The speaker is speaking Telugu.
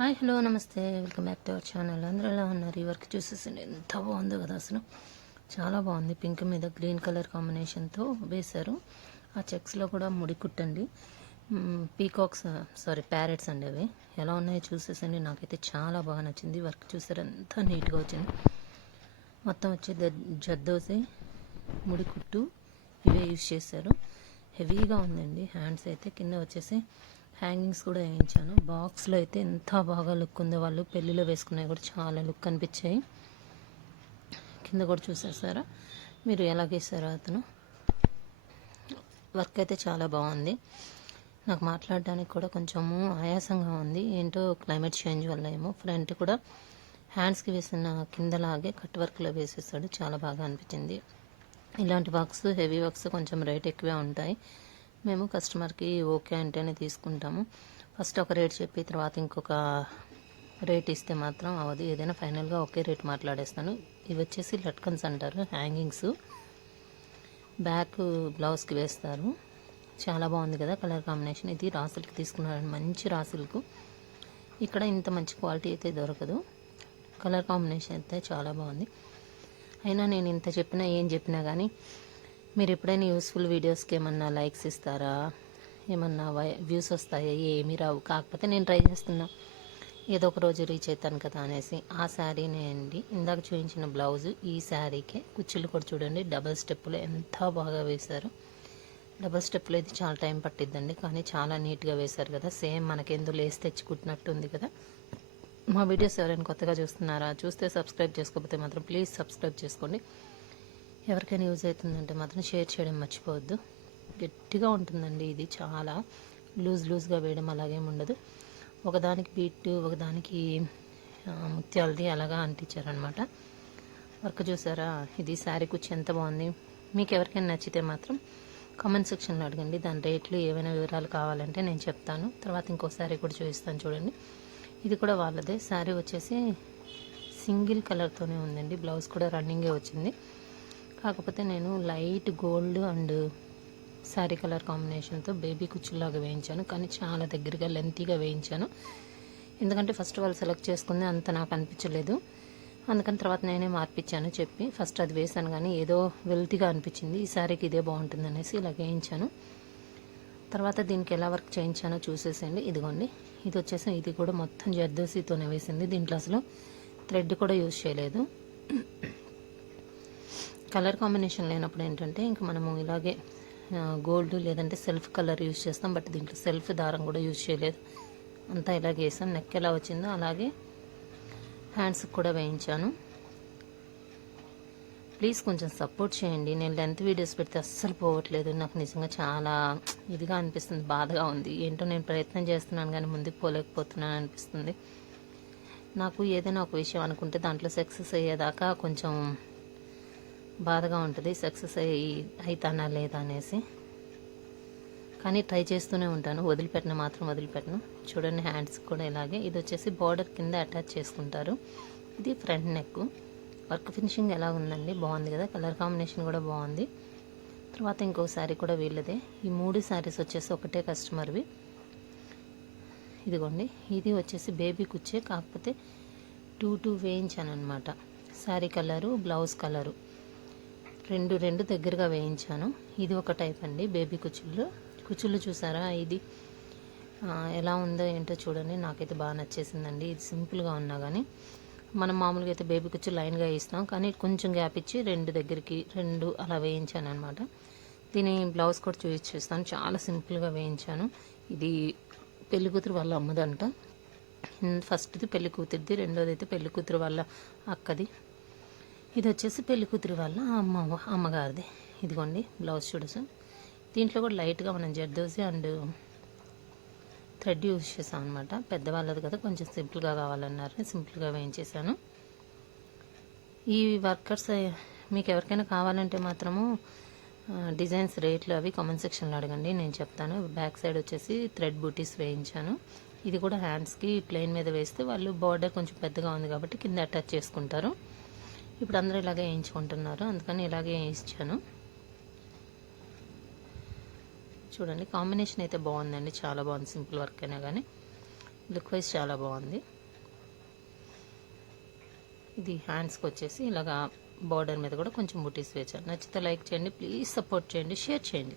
హాయ్ హలో నమస్తే welcome back to our channel. అందరూ ఎలా ఉన్నారు? ఈ వర్క్ చూసేసండి, ఎంత బాగుందో కదా అసలు. చాలా బాగుంది. పింక్ మీద గ్రీన్ కలర్ కాంబినేషన్తో వేశారు. ఆ చెక్స్లో కూడా ముడి కుట్టండి. పీకాక్స్ ప్యారెట్స్ అండి. అవి ఎలా ఉన్నాయో చూసేసండి. నాకైతే చాలా బాగా నచ్చింది. వర్క్ చూసారు, ఎంత నీట్గా వచ్చింది. మొత్తం వచ్చి జద్దోసి ముడి కుట్టు ఇవే యూజ్ చేశారు. హెవీగా ఉందండి. హ్యాండ్స్ అయితే కింద వచ్చేసి హ్యాంగింగ్స్ కూడా వేయించాను. బాక్స్లో అయితే ఎంత బాగా లుక్ ఉందో. వాళ్ళు పెళ్ళిలో వేసుకునేవి కూడా చాలా లుక్ అనిపించాయి. కింద కూడా చూసేసారా మీరు ఎలా గీసారో. అతను వర్క్ అయితే చాలా బాగుంది. నాకు మాట్లాడడానికి కూడా కొంచెము ఆయాసంగా ఉంది. ఏంటో క్లైమేట్ చేంజ్ వల్ల ఏమో. ఫ్రంట్ కూడా హ్యాండ్స్కి వేసిన కిందలాగే కట్ వర్క్లో వేసేసాడు. చాలా బాగా అనిపించింది. ఇలాంటి వర్క్స్, హెవీ వర్క్స్ కొంచెం రేట్ ఎక్కువే ఉంటాయి. మేము కస్టమర్కి ఓకే అంటేనే తీసుకుంటాము. ఫస్ట్ ఒక రేట్ చెప్పి తర్వాత ఇంకొక రేట్ ఇస్తే మాత్రం అవదు. ఏదైనా ఫైనల్గా ఒకే రేట్ మాట్లాడేస్తాను. ఇవి వచ్చేసి లట్కన్స్ అంటారు, హ్యాంగింగ్స్. బ్యాక్ బ్లౌజ్కి వేస్తారు. చాలా బాగుంది కదా కలర్ కాంబినేషన్. ఇది రాసులకి తీసుకున్నారండి, మంచి రాసులకు. ఇక్కడ ఇంత మంచి క్వాలిటీ అయితే దొరకదు. కలర్ కాంబినేషన్ అయితే చాలా బాగుంది. అయినా నేను ఇంత చెప్పినా ఏం చెప్పినా కానీ మీరు ఎప్పుడైనా యూస్ఫుల్ వీడియోస్కి ఏమన్నా లైక్స్ ఇస్తారా, ఏమన్నా వ్యూస్ వస్తాయా? ఏమీ రావు. కాకపోతే నేను ట్రై చేస్తున్నా, ఏదో ఒక రోజు రీచ్ అవుతాను కదా అనేసి. ఆ శారీనే అండి ఇందాక చూపించిన బ్లౌజ్. ఈ శారీకే కుచ్చులు కూడా చూడండి, డబల్ స్టెప్పులు ఎంత బాగా వేశారు. డబల్ స్టెప్పులు అయితే చాలా టైం పట్టిద్దండి, కానీ చాలా నీట్గా వేశారు కదా. సేమ్ మనకేందో లేస్ తెచ్చి కుట్టినట్టు ఉంది కదా. మా వీడియోస్ ఎవరైనా కొత్తగా చూస్తున్నారా? చూస్తే సబ్స్క్రైబ్ చేసుకోకపోతే మాత్రం ప్లీజ్ సబ్స్క్రైబ్ చేసుకోండి. ఎవరికైనా యూజ్ అవుతుందంటే మాత్రం షేర్ చేయడం మర్చిపోవద్దు. గట్టిగా ఉంటుందండి ఇది. చాలా లూజ్గా వేయడం అలాగేం ఉండదు. ఒకదానికి బీట్, ఒకదానికి ముత్యాలది అలాగా అంటించారనమాట. వర్క్ చూసారా? ఇది శారీ కుచ్చి ఎంత బాగుంది. మీకు ఎవరికైనా నచ్చితే మాత్రం కామెంట్ సెక్షన్లో అడగండి. దాని రేట్లు ఏమైనా వివరాలు కావాలంటే నేను చెప్తాను. తర్వాత ఇంకో శారీ కూడా చూపిస్తాను చూడండి. ఇది కూడా వాళ్ళదే. శారీ వచ్చేసి సింగిల్ కలర్తోనే ఉందండి. బ్లౌజ్ కూడా రన్నింగే వచ్చింది. కాకపోతే నేను light gold and sari colour కాంబినేషన్తో బేబీ కుచ్చులాగా వేయించాను, కానీ చాలా దగ్గరగా లెంతీగా వేయించాను. ఎందుకంటే ఫస్ట్ వాళ్ళు సెలెక్ట్ చేసుకుంది అంత నాకు అనిపించలేదు. అందుకని తర్వాత నేనే మార్పించాను చెప్పి. ఫస్ట్ అది వేసాను కానీ ఏదో వెల్తీగా అనిపించింది. ఈ శారీకి ఇదే బాగుంటుంది అనేసి ఇలా వేయించాను. తర్వాత దీనికి ఎలా వర్క్ చేయించానో చూసేసేయండి. ఇదిగోండి, ఇది వచ్చేసి ఇది కూడా మొత్తం జర్దోసీతోనే వేసింది. దీంట్లో అసలు థ్రెడ్ కూడా యూజ్ చేయలేదు. కలర్ కాంబినేషన్ లేనప్పుడు ఏంటంటే ఇంక మనము ఇలాగే గోల్డ్ లేదంటే సెల్ఫ్ కలర్ యూజ్ చేస్తాం. బట్ దీంట్లో సెల్ఫ్ దారం కూడా యూజ్ చేయలేదు. అంతా ఇలాగే వేసాం. నెక్ ఎలా వచ్చిందో అలాగే హ్యాండ్స్కి కూడా వేయించాను. ప్లీజ్ కొంచెం సపోర్ట్ చేయండి. నేను లెంత్ వీడియోస్ పెడితే అస్సలు పోవట్లేదు. నాకు నిజంగా చాలా ఇదిగా అనిపిస్తుంది, బాధగా ఉంది. ఏంటో నేను ప్రయత్నం చేస్తున్నాను కానీ ముందుకు పోలేకపోతున్నాను అనిపిస్తుంది. నాకు ఏదైనా ఒక విషయం అనుకుంటే దాంట్లో సక్సెస్ అయ్యేదాకా కొంచెం బాధగా ఉంటుంది. సక్సెస్ అవుతానా లేదా అనేసి. కానీ ట్రై చేస్తూనే ఉంటాను, వదిలిపెట్టను. చూడండి హ్యాండ్స్ కూడా ఇలాగే. ఇది వచ్చేసి బార్డర్ కింద అటాచ్ చేసుకుంటారు. ఇది ఫ్రంట్ నెక్. వర్క్ ఫినిషింగ్ ఎలా ఉందండి? బాగుంది కదా. కలర్ కాంబినేషన్ కూడా బాగుంది. తర్వాత ఇంకో శారీ కూడా వీళ్ళదే. ఈ 3 శారీస్ వచ్చేసి ఒకటే కస్టమర్వి. ఇదిగోండి, ఇది వచ్చేసి బేబీ కుచ్చే, కాకపోతే 2 వేయించాను అనమాట. శారీ కలరు, బ్లౌజ్ కలరు రెండు దగ్గరగా వేయించాను. ఇది ఒక టైప్ అండి బేబీ కుచ్చుళ్ళు చూసారా? ఇది ఎలా ఉందో ఏంటో చూడండి. నాకైతే బాగా నచ్చేసిందండి. ఇది సింపుల్గా ఉన్నా కానీ మనం మామూలుగా అయితే బేబీ కుచ్చు లైన్గా వేస్తాం, కానీ కొంచెం గ్యాప్ ఇచ్చి దగ్గరికి అలా వేయించాను అనమాట. దీని బ్లౌజ్ కూడా చూపిస్తాను. చాలా సింపుల్గా వేయించాను. ఇది పెళ్లి కూతురు వాళ్ళ అమ్మదంట. ఫస్ట్ది పెళ్లి కూతురిది, రెండోది అయితే పెళ్లి కూతురు వాళ్ళ అక్కది. ఇది వచ్చేసి పెళ్లి కూతురు వాళ్ళ అమ్మగారిది. ఇదిగోండి బ్లౌజ్ చూడసు. దీంట్లో కూడా లైట్గా మనం జర్దోసి అండ్ థ్రెడ్ యూజ్ చేసాం అనమాట. పెద్దవాళ్ళది కదా, కొంచెం సింపుల్గా కావాలన్నారు, సింపుల్గా వేయించేసాను. ఈ వర్కర్స్ మీకు ఎవరికైనా కావాలంటే మాత్రము డిజైన్స్, రేట్లు అవి కామెంట్ సెక్షన్లో అడగండి, నేను చెప్తాను. బ్యాక్ సైడ్ వచ్చేసి థ్రెడ్ బూటీస్ వేయించాను. ఇది కూడా హ్యాండ్స్కి ప్లెయిన్ మీద వేస్తే వాళ్ళు బార్డర్ కొంచెం పెద్దగా ఉంది కాబట్టి కింద అటాచ్ చేసుకుంటారు. ఇప్పుడు అందరూ ఇలాగే వేయించుకుంటున్నారు, అందుకని ఇలాగే వేయించాను. చూడండి కాంబినేషన్ అయితే బాగుందండి, చాలా బాగుంది. సింపుల్ వర్క్ అయినా కానీ లుక్ వైజ్ చాలా బాగుంది. ఇది హ్యాండ్స్కి వచ్చేసి ఇలాగా బార్డర్ మీద కూడా కొంచెం బుటీస్ వేచారు. నచ్చితే లైక్ చేయండి, ప్లీజ్ సపోర్ట్ చేయండి, షేర్ చేయండి.